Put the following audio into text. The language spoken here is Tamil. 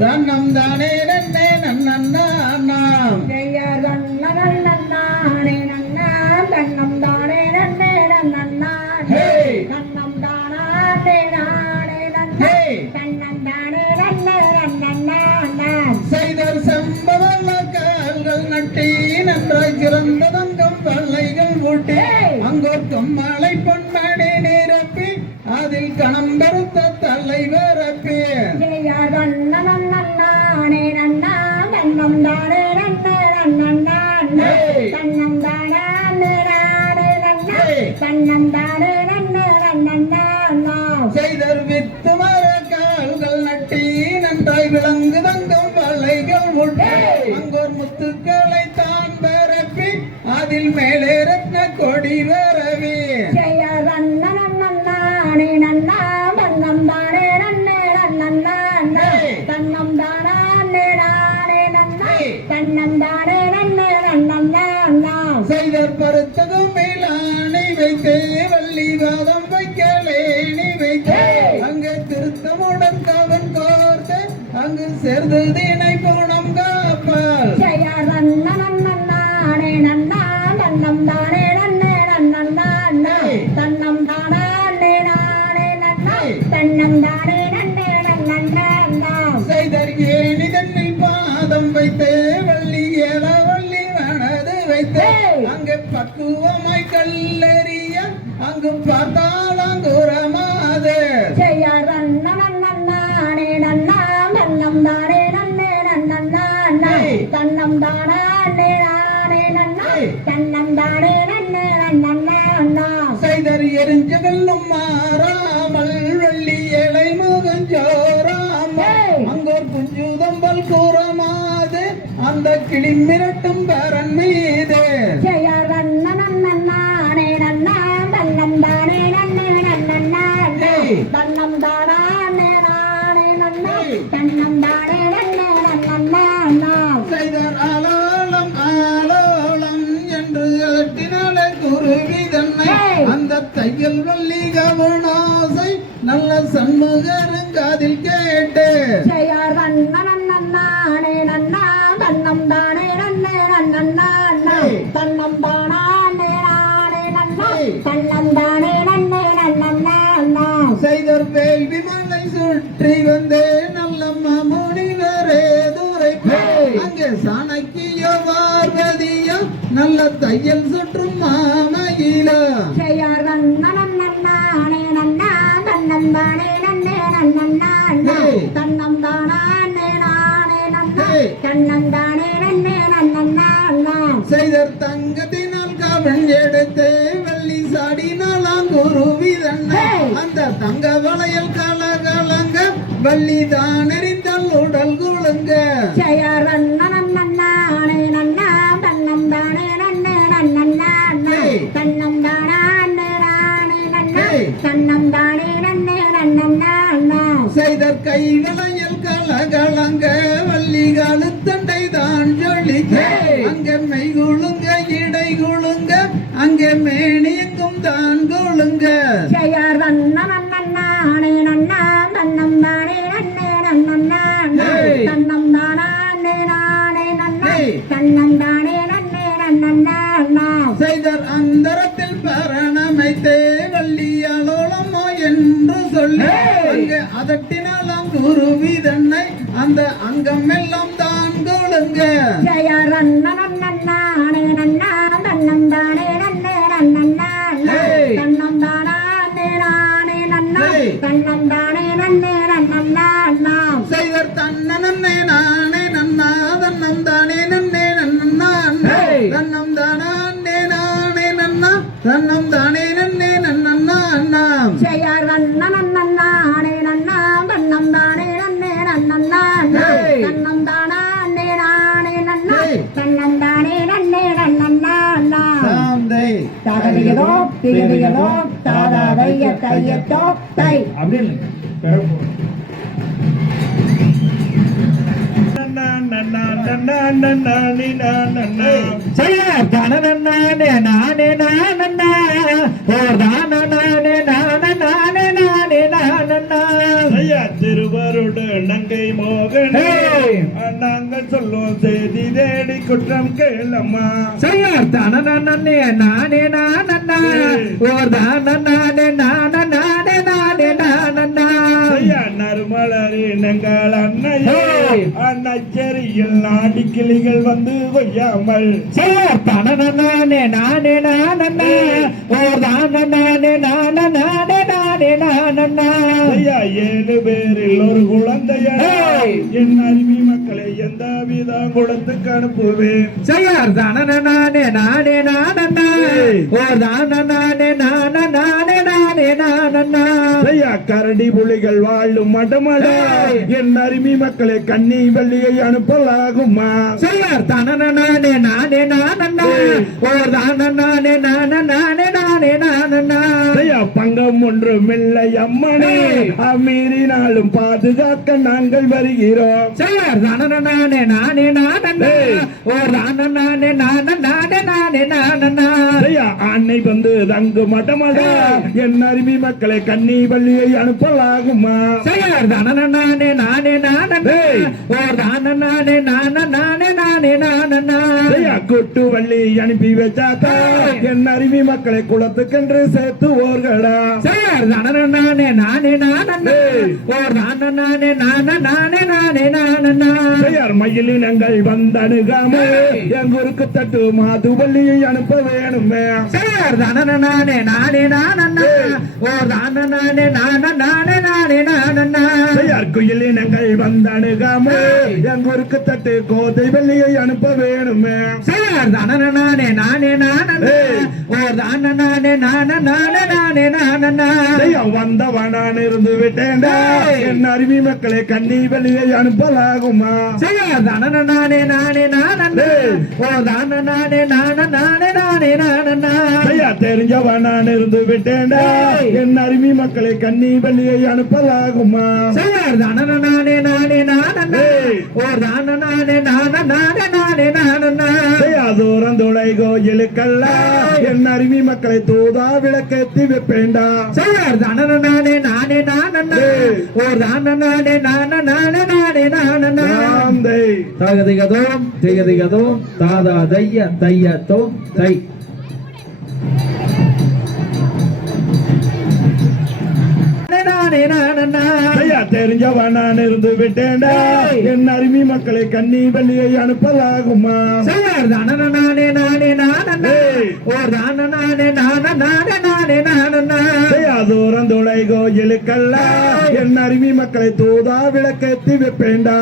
தன்னம் தானே நன்னே நன்னண்ணாம் ஜெயர் நன்னே நன்னா தன்னம் தானே நன்னே நன்னா தன்னம் தானே நானே நன்னா தன்னம் தானே நன்னே நன்னா செய்தர் சம்பவல்ல கால்கள் நட்டி நன்றாய் சிறந்த தங்கம் வள்ளைகள் ஊட்டி அங்கோர் கம்மாளை பொன்மணி நிரப்பி அதில் கணம் பெருத்த தலைவரப்பி ஜெயர் நன்னே நன்னா தன்னம் தானே நன்னே நன்னா தன்னம் தானே நானே நன்னா தன்னம் தானே நன்னே நன்னா செய்தர் வித்து மர கால்கள் நட்டி நன்றாய் விளங்கு தங்கம் வளைகள் உண்டு அங்கோர் முத்துக்களை தான் பரப்பி அதில் மேலே ரத்ன கொடி வரவி ஜெயர் நன்னே நன்னா தன்னம் தானே நன்னே நன்னா தன்னம் தானே நானே நன்னா தன்னம் தானே நன்னே நன்னா செய்தர் பருத்தகம் மேலாணி வைத்தே வள்ளி வாதம் வைக்கலேணி வைத்தே அங்கு திருத்தமுடன் கவன் கோர்த்து அங்கு சேர்ந்து தீனை போனம் காப்பால் ஜெயர் நன்னே நன்னா தன்னம் தானே நன்னே நன்னா தன்னம் தானே நானே நன்னா தன்னம் தானே நன்னே நன்னா செய்தர் ஏனி தன்னில் பாதம் வைத்தே வள்ளி ஏல வள்ளி மனது வைத்தே அங்கு பக்குவமாய் கல்லறிய அங்கு பார்த்தால் அங்குரமாது ஜெயர் நன்னே நன்னா தன்னம் தானே நன்னே நன்னா தன்னம் தானே நானே நன்னா தன்னம் தானே நன்னே நன்னா செய்தர் எரிஞ்சகல்லும் மாறாமல் வெள்ளி ஏழை முகஞ்சோராமல் அங்கோர் குஞ்சுதம்பல் கூறமாது அந்த கிளி மிரட்டும் பேரன் மீது ஜெயர் நன்னே நன்னா தன்னம் தானே நன்னே நன்னா தன்னம் தானே நானே நன்னா தன்னம் தானே நன்னே நன்னா செய்தர் ஆலோலம் ஆலோலம் என்று எட்டினாலே குருவி தன்னை அந்த தையல் வள்ளி கவனாசை நல்ல சண்முகருங்காதில் கேட்டு ஜெயர் நன்னே நன்னா தன்னம் தானே நன்னே நன்னா தன்னம் தானே நானே நன்னா தன்னம் தானே நன்னே நன்னா செய்தர் வேள்வி மலை சுற்றி வந்தே நல்ல மாமுனிவரே துரை அங்கே சாணக்கியோ பார்வதியோ நல்ல தையல் சுற்றும் மாமையில ஜெயர் நன்னே நன்னா தன்னம் தானே நன்னே நன்னா தன்னம் தானே நானே நன்னா தன்னம் தானே நன்னே நன்னா செய்தர் தங்கத்தினால் கவன் எடுத்து வள்ளி சாடினாலாம் குருவி தன்னை அந்த தங்க வளையல் கலகலங்க வள்ளி தான் எறிந்தால் உடல் குழுங்க ஜெயர் நன்னே நன்னா தன்னம் தானே நன்னே நன்னா தன்னம் தானே நானே நன்னா தன்னம் தானே நன்னே நன்னா செய்தர் கை வளையல் கலகலங்க வள்ளி காலுத்தண்டை தான் ஜொலிக்க அங்க மெய் குழுங்க இடை குழுங்க அங்கே மேனியங்கும் தான் குழுங்க ஜெயர் நன்னே நன்னா தன்னம் தானே நன்னே நன்னா தன்னம் தானே நானே நன்னா தன்னம் தானே நன்னே நன்னா செய்தர் அந்தரத்தில் பரணமைத்தே வள்ளியாலோளமோ என்று சொல்லி அங்கே அதட்டினாலாம் குருவி தன்னை அந்த அங்கம் எல்லாம் தான் கொழுங்க ஜெயர் நன்னே நன்னா தன்னம் தானே நன்னே நன்னா தன்னம் தானே நானே நன்னா தன்னம் தானே நன்னே நன்னா செய்தர் தன்னே நானே நன்னா தன்னம் தானே நன்னே நன்னா தன்னம் தானே நானே நன்னா தன்னம் தானே நன்னே நன்னா ஜெயர் நன்னே நன்னா தன்னம் தானே நன்னே நன்னா தன்னம் தானே நானே நன்னா தன்னம் தானே நன்னே நன்னா தகதியதோ திகதியதோ தாதாதைய தையத்தோ தை அப்படின்னு திருவருள் என்னோடு நங்கை மோகனே ஏய். நாங்கள் சொல்லும் செய்தி தேடி குற்றம் கேளம்மா செய்யார் தானே நானே நானண்ணா ஓர் தானே நானண்ணா ஐயா நறுமலரே நங்கள் அன்னையே ஏய். அண்ணச்சேரியில் நாடி கிளிகள் வந்து கொய்யாமல் செய்யார் தானே நானண்ணா ஓர் தானே நானண்ணா ஐயா 7 பேரில் ஒரு குழந்தையா ஏய். என் அருமை மக்களை எந்த விதம் குளத்துக்கு அனுப்புவேன் செய்யார் தானே நானண்ணா ஓர் தானண்ணா ஐயா கரடி புலிகள் வாழும் மடமட ஏய். என் அருமை மக்களை கன்னி வள்ளியை அனுப்பலாகுமா செய்யார் தானே நானண்ணா ஓர் தானண்ணா ஐயா பங்கம் ஒன்று மெல்லை அம்மனே ஏய். அம்மீறினாலும் பாதுகாக்க நாங்கள் வருகிறோம் செய்யார் தானே ஏய். ஓர் தானண்ணா ஐயா அன்னை வந்து தங்கு மடமட ஏய். என் அருமை மக்களை கன்னி வள்ளியை அனுப்பலாகுமா செய்யார் தானே ஏய். ஓர் தானண்ணா ஐயா கூட்டு வள்ளி அனுப்பி வச்சாத்தா ஏய். என் அருமை மக்களை குளத்துக்கென்று சேர்த்து ஓர்களா செய்யார் தானே ஏய். ஓர் தானண்ணா ஐயார் மயிலினங்கள் வந்தணுகாம ஏய். எங்கூருக்கு தட்டு மாதுவள்ளியை அனுப்ப வேணுமே செய்யார் தானே ஏய். ஓர் தானண்ணா ஐயார் குயிலினங்கள் வந்தணுகாம ஏய். எங்கூருக்கு தட்டு கோதை வெள்ளியை அனுப்ப வேணுமே செய்யார் தானே ஏய். ஓர் தானண்ணா ஐயா வந்தவனான் இருந்து விட்டேன்டா ஏய். என் அருமை மக்களை கன்னி வெள்ளியை அனுப்பலாகுமா செய்யார் தானே ஏய். ஓர் தானண்ணா ஐயா தெரிஞ்சவனான் இருந்து விட்டேன்டா ஏய். என் அருமை மக்களை கன்னி வெள்ளியை அனுப்பலாகுமா செய்யார் தானே ஏய். ஓர் தானண்ணா ஐயா தூரம் துளை கோயிலுக்கல்ல ஏய். என் அருமை மக்களை தூதா விளக்கேத்தி வைப்பேண்டா செய்யார் தானே ஏய். ஓர் தானண்ணா ஆந்தை தகதிகதோம் திகதிகதோம் தாதா தைய தையத்தோம் தை ஐயா தெரிஞ்சவனான் இருந்து விட்டேன்டா ஏய். என் அருமை மக்களை கன்னி வெள்ளியை அனுப்பலாகுமா செய்யார் தானே ஏய். ஓர் தானண்ணா ஐயா தூரம் துளை கோயிலுக்கல்ல ஏய். என் அருமை மக்களை தூதா விளக்கேத்தி வைப்பேண்டா